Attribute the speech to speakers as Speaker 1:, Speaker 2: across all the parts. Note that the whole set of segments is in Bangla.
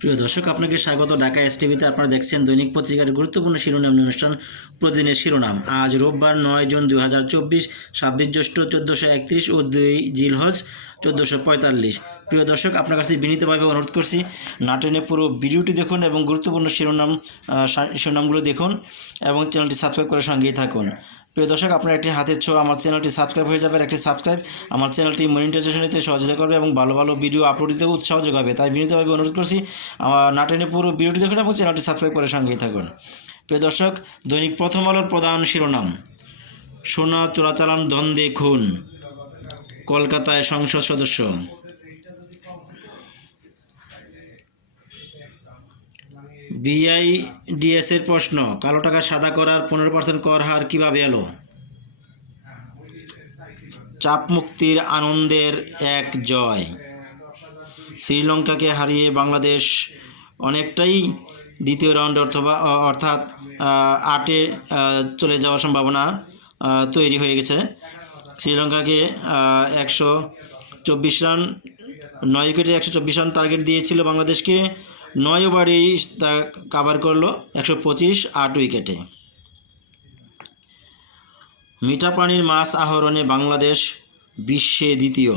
Speaker 1: প্রিয় দর্শক, আপনাকে স্বাগত। ঢাকা এস টিভিতে আপনারা দেখছেন দৈনিক পত্রিকার গুরুত্বপূর্ণ শিরোনাম অনুষ্ঠান, প্রতিদিনের শিরোনাম। আজ রোববার নয় জুন দুই হাজার চব্বিশ, ছাব্বিশ জ্যৈষ্ঠ চোদ্দোশো একত্রিশ ও দুই জিলহজ চোদ্দোশো পঁয়তাল্লিশ। প্রিয় দর্শক, আপনার কাছে বিনীতভাবে অনুরোধ করছি নাটেনে পুরো ভিডিওটি দেখুন এবং গুরুত্বপূর্ণ শিরোনাম শিরোনামগুলো দেখুন এবং চ্যানেলটি সাবস্ক্রাইব করে সঙ্গেই থাকুন। প্রিয় দর্শক, আপনার একটি হাতের ছো আমার চ্যানেলটি সাবস্ক্রাইব হয়ে যাবে। একটি সাবস্ক্রাইব আমার চ্যানেলটি মনিটাইজেশন দিতে সহযোগিতা করবে এবং ভালো ভালো ভিডিও আপলোড দিতে উৎসাহ যোগাবে। তাই বিনীতভাবে অনুরোধ করছি, আমার নাটেনে পুরো ভিডিওটি দেখুন এবং চ্যানেলটি সাবস্ক্রাইব করে সঙ্গেই থাকুন। প্রিয় দর্শক, দৈনিক প্রথম আলোর প্রধান শিরোনাম, সোনা চোরাচালান দ্বন্দ্বে খুন, কলকাতায় সংসদ সদস্য। বিআইডিএস এর প্রশ্ন, কালো টাকা সাদা করার পনেরো পার্সেন্ট কর হার কীভাবে এলো? চাপ মুক্তির আনন্দের এক জয়। শ্রীলঙ্কাকে হারিয়ে বাংলাদেশ অনেকটাই দ্বিতীয় রাউন্ড অথবা অর্থাৎ আটে চলে যাওয়ার সম্ভাবনা তৈরি হয়ে গেছে। শ্রীলঙ্কাকে একশো চব্বিশ রান, নয় উইকেটে একশো চব্বিশ রান টার্গেট দিয়েছিল বাংলাদেশকে। নয় ওভারে তা কাভার করল একশো পঁচিশ আট উইকেটে। মিঠা পানির মাছ আহরণে বাংলাদেশ বিশ্বে দ্বিতীয়।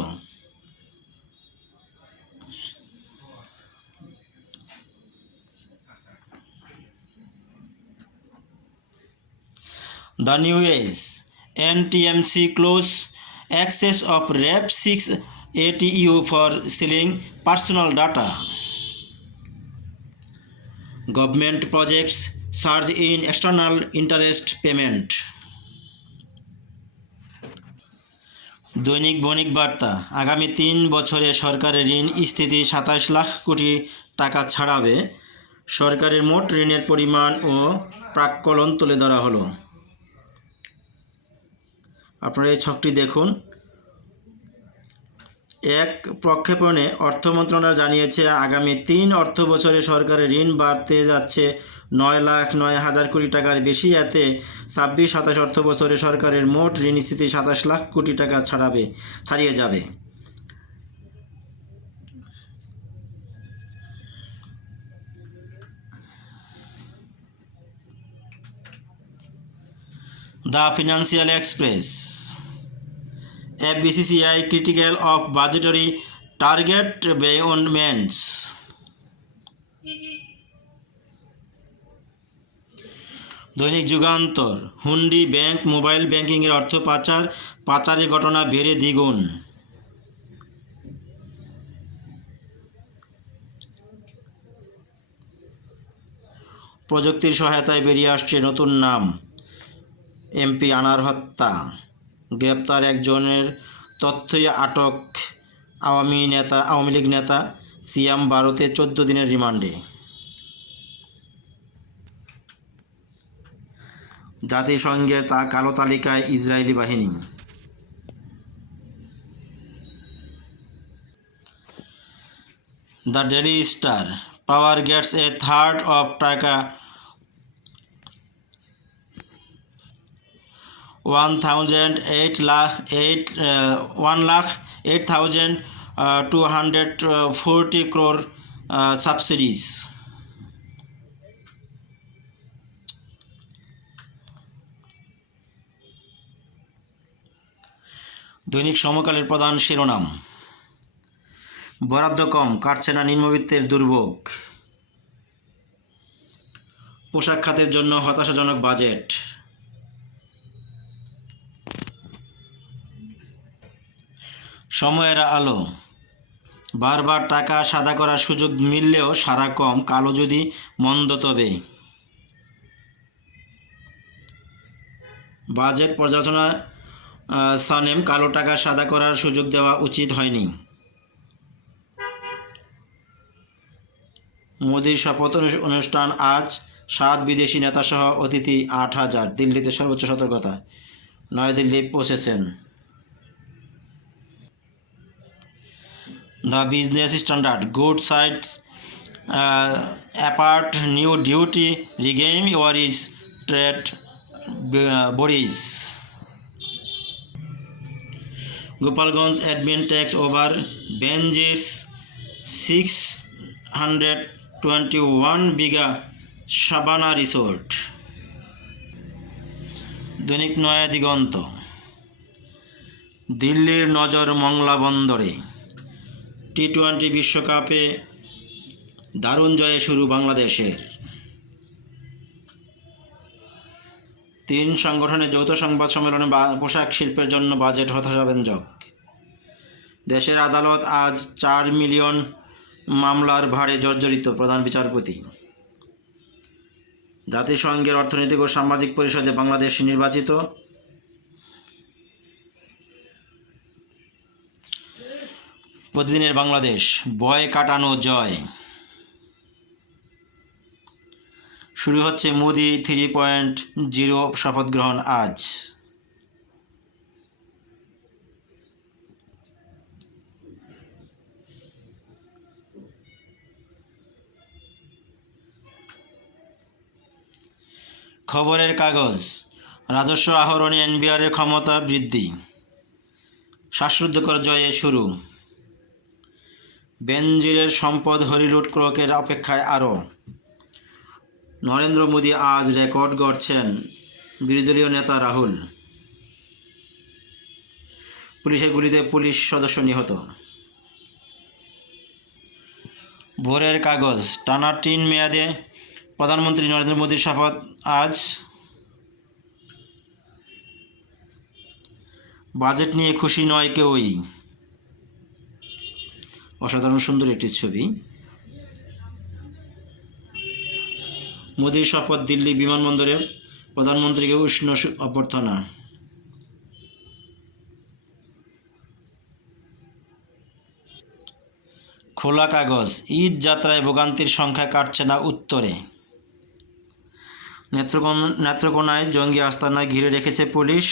Speaker 1: The new age N TMC close access of RAB six ATU for ceiling personal data Government projects surge in external interest payment. দৈনিক বণিক বার্তা, আগামী তিন বছরে সরকারের ঋণ স্থিতি সাতাশ লাখ কোটি টাকা ছাড়াবে। সরকারের মোট ঋণের পরিমাণ ও প্রাক্কলন তুলে ধরা হলো। আপনারা এই ছকটি দেখুন। এক প্রক্ষেপণে অর্থ মন্ত্রণালয় জানিয়েছে, আগামী তিন অর্থ বছরে সরকারের ঋণ বাড়তে যাচ্ছে নয় লাখ নয় হাজার কোটি টাকার বেশি এতে ছাব্বিশ, সাতাশ অর্থ বছরে সরকারের মোট ঋণ স্থিতি সাতাশ লাখ কোটি টাকা ছাড়াবে, ছাড়িয়ে যাবে the financial Express. FBCCI critical of budgetary target payments. দৈনিক যুগান্তর, হুন্ডি ব্যাংক মোবাইল ব্যাংকিংয়ের অর্থ পাচার, পাচারের ঘটনা বেড়ে দ্বিগুণ প্রযুক্তির সহায়তায় বেরিয়ে আসছে নতুন নাম, এমপি আনার হত্যা গ্রেপ্তার একজনের তথ্যই আটক আওয়ামী নেতা, আওয়ামী লীগ নেতা সিয়াম ভারতে চোদ্দ দিনের রিমান্ডে। জাতিসংঘের তা কালো তালিকায় ইসরায়েলি বাহিনী। The daily star, power gates a third of টাকা eight uh, one lakh eight thousand uh, two hundred uh, forty crore uh, subsidies. দৈনিক সমকালের প্রধান শিরোনাম বরাদ্দ কম কাটছে না নিম্নবিত্তের দুর্ভোগ পোশাক খাতের জন্য হতাশাজনক বাজেট সময়ের আলো। বারবার টাকা সাদা করার সুযোগ মিললেও সারা কম, কালো যদি মন্দ তবে। বাজেট পর্যালোচনা সানেম কালো টাকা সাদা করার সুযোগ দেওয়া উচিত হয়নি। মোদির শপথ অনু- অনুষ্ঠান আজ সাত বিদেশি নেতাসহ অতিথি আট হাজার, দিল্লিতে সর্বোচ্চ সতর্কতা, নয়াদিল্লি পৌঁছেছেন। The business standard good sides uh, apart new duty regime or is trade uh, bodies Gopalganj admin tax over Benji's 600 twenty one bigha Sabana resort Dainik Naya দিগন্ত দিল্লির নজর মংলা বন্দরে টি টোয়েন্টি বিশ্বকাপে দারুণ জয়ে শুরু বাংলাদেশের। তিন সংগঠনের যৌথ সংবাদ সম্মেলনে পোশাক শিল্পের জন্য বাজেট হতাশাব্যঞ্জক। দেশের আদালত আজ চার মিলিয়ন মামলার ভারে জর্জরিত প্রধান বিচারপতি। জাতিসংঘের অর্থনৈতিক ও সামাজিক পরিষদে বাংলাদেশ নির্বাচিত প্রতিদিনের বাংলাদেশ ভয় কাটানো জয়। শুরু হচ্ছে মোদি থ্রি পয়েন্ট জিরো শপথ গ্রহণ আজ। খবরের কাগজ, রাজস্ব আহরণে এনবিআরের ক্ষমতা বৃদ্ধি। শ্বাসরুদ্ধকর জয়ে শুরু। বেনজিরের সম্পদ হরিলুট ক্রকের অপেক্ষায় আরও। নরেন্দ্র মোদী আজ রেকর্ড গড়ছেন বিরোধীয় নেতা রাহুল। পুলিশের গুলিতে পুলিশ সদস্য নিহত। ভোরের কাগজ, টানা তিন মেয়াদে প্রধানমন্ত্রী নরেন্দ্র মোদীর শপথ আজ। বাজেট নিয়ে খুশি নয় কেউই। অসাধারণ সুন্দর একটি ছবি। মোদীর শপথ দিল্লি বিমানবন্দরে প্রধানমন্ত্রীকে উষ্ণ অভ্যর্থনা। খোলা কাগজ, ঈদ যাত্রায় ভোগান্তির সংখ্যা কাটছে না উত্তরে। নেত্রকোন নেত্রকোনায় জঙ্গি আস্তানায় ঘিরে রেখেছে পুলিশ।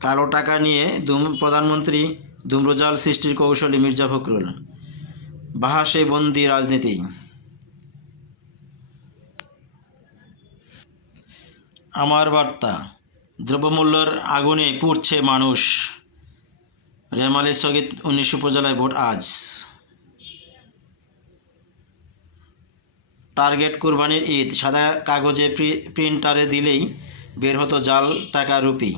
Speaker 1: কালো টাকা নিয়ে দুম, প্রধানমন্ত্রী ধূম্রজাল সৃষ্টির কৌশলী মির্জা ফখরুল। বাহাসে বন্দি রাজনীতি। আমার বার্তা, দ্রব্যমূল্যর আগুনে পুড়ছে মানুষ। রেমালি স্থগিত উনিশ উপজেলায় ভোট আজ। টার্গেট কোরবানির ঈদ, সাদা কাগজে প্রি- প্রিন্টারে দিলেই বের হতো জাল, টাকা, রুপি।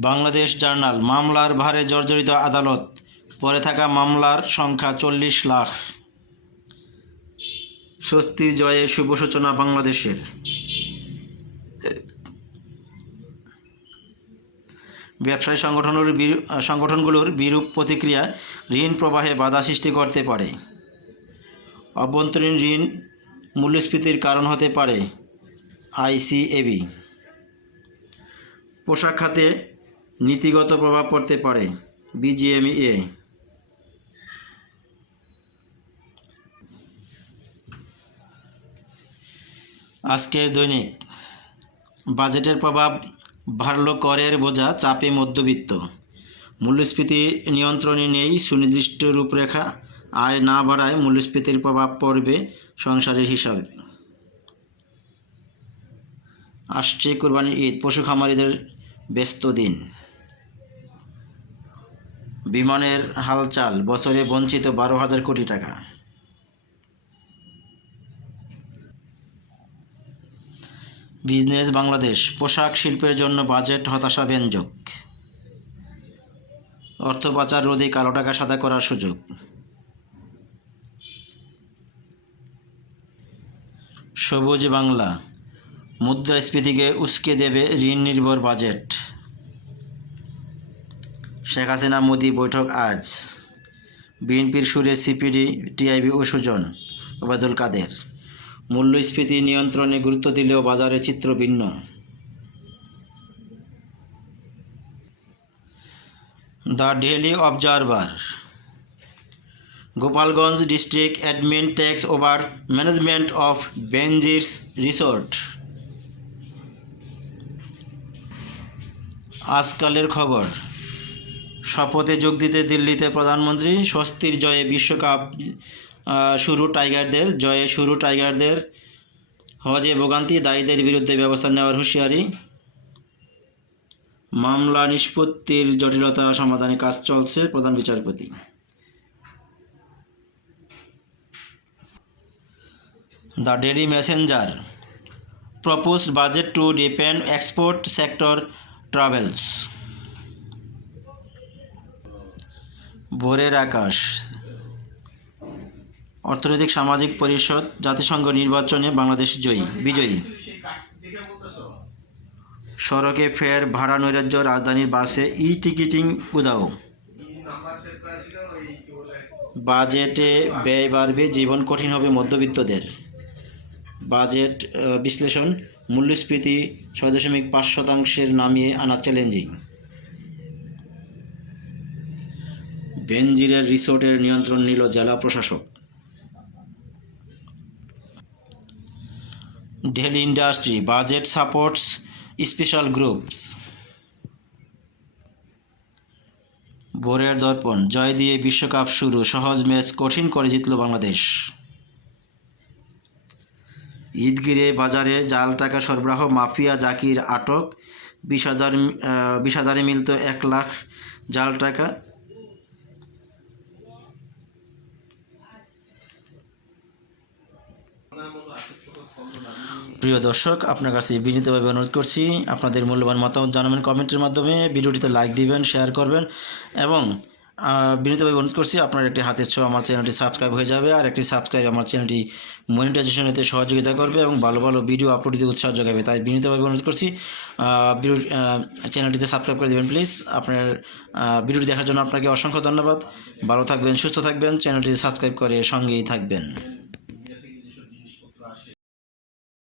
Speaker 1: বাংলাদেশ জার্নাল, মামলার ভারে জর্জরিত আদালত, পরে থাকা মামলার সংখ্যা চল্লিশ লাখ। স্বস্তি জয়ে শুভ সূচনা বাংলাদেশের। ব্যবসায়ী সংগঠনের সংগঠনগুলোর বিরূপ প্রতিক্রিয়া ঋণ প্রবাহে বাধা সৃষ্টি করতে পারে। অভ্যন্তরীণ ঋণ মূল্যস্ফীতির কারণ হতে পারে আইসিএবি। পোশাক খাতে নীতিগত প্রভাব পড়তে পারে। বিজিএমইএ। আজকের দৈনিক। বাজেটের প্রভাব বাড়ল করের বোঝা চাপে মধ্যবিত্ত। মূল্যস্ফীতি নিয়ন্ত্রণে নেই সুনির্দিষ্ট রূপরেখা। আয় না বাড়ায় মূল্যস্ফীতির প্রভাব পড়বে সংসারের হিসাবে। আসছে কোরবানির ঈদ, পশু খামারিদের ব্যস্ত দিন। বিমানের হালচাল বছরে বঞ্চিত বারো হাজার কোটি টাকা। বিজনেস বাংলাদেশ, পোশাক শিল্পের জন্য বাজেট হতাশাব্যঞ্জক অর্থ পাচার রোধে কালো টাকা সাদা করার সুযোগ। সবুজ বাংলা, মুদ্রাস্ফীতিকে উস্কে দেবে ঋণ নির্ভর বাজেট। শেখ হাসিনা, মোদি বৈঠক আজ। বিএনপির সুরে সিপিডি, টিআইবি ও সুজন ওবায়দুল কাদের। মূল্যস্ফীতি নিয়ন্ত্রণে গুরুত্ব দিলেও বাজারের চিত্র ভিন্ন। The daily observer. Gopalganj district admin takes over management of Benji's resort. আজকালের খবর। শপথে যোগ দিতে দিল্লিতে প্রধানমন্ত্রী, স্বস্তির জয়ে বিশ্বকাপ শুরু টাইগারদের, জয়ে শুরু টাইগারদের হজে ভোগান্তি, দায়ীদের বিরুদ্ধে ব্যবস্থা নেওয়ার হুঁশিয়ারি। মামলা নিষ্পত্তির জটিলতা সমাধানে কাজ চলছে প্রধান বিচারপতি। The daily messenger proposed budget to depend export sector travels. ভোরের আকাশ। অর্থনৈতিক সামাজিক পরিষদ, জাতিসংঘ নির্বাচনে বাংলাদেশ জয়ী, বিজয়ী। সড়কে ফের ভাড়া নৈরাজ্য, রাজধানীর বাসে ই টিকিটিং উদাও বাজেটে ব্যয় বাড়বে, জীবন কঠিন হবে মধ্যবিত্তদের। বাজেট বিশ্লেষণ, মূল্যস্ফীতি ছয় দশমিক পাঁচ শতাংশের নামিয়ে আনা চ্যালেঞ্জিং বেনজিরের রিসোর্টের নিয়ন্ত্রণ নিল জেলা প্রশাসক। Daily industry budget supports special groups. ভোরের দর্পণ, জয় দিয়ে বিশ্বকাপ শুরু, সহজ ম্যাচ কঠিন করে জিতল বাংলাদেশ। ঈদগিরে বাজারে জাল টাকা সরবরাহ, মাফিয়া জাকির আটক, বিশ হাজার বিশ হাজারে মিলত এক লাখ জাল টাকা। প্রিয় দর্শক, আপনার কাছে বিনীতভাবে অনুরোধ করছি, আপনাদের মূল্যবান মতামত জানাবেন কমেন্টের মাধ্যমে, ভিডিওটিতে লাইক দিবেন, শেয়ার করবেন এবং বিনীতভাবে অনুরোধ করছি আপনার একটি হাতের ছোঁয়া আমার চ্যানেলটি সাবস্ক্রাইব হয়ে যাবে আর একটি সাবস্ক্রাইব আমার চ্যানেলটি মনিটাইজেশন হতে সহযোগিতা করবে এবং ভালো ভালো ভিডিও আপলোড দিতে উৎসাহ যোগাবে। তাই বিনীতভাবে অনুরোধ করছি চ্যানেলটিতে সাবস্ক্রাইব করে দেবেন প্লিজ। আপনার ভিডিওটি দেখার জন্য আপনাকে অসংখ্য ধন্যবাদ। ভালো থাকবেন, সুস্থ থাকবেন, চ্যানেলটি সাবস্ক্রাইব করে সঙ্গেই থাকবেন।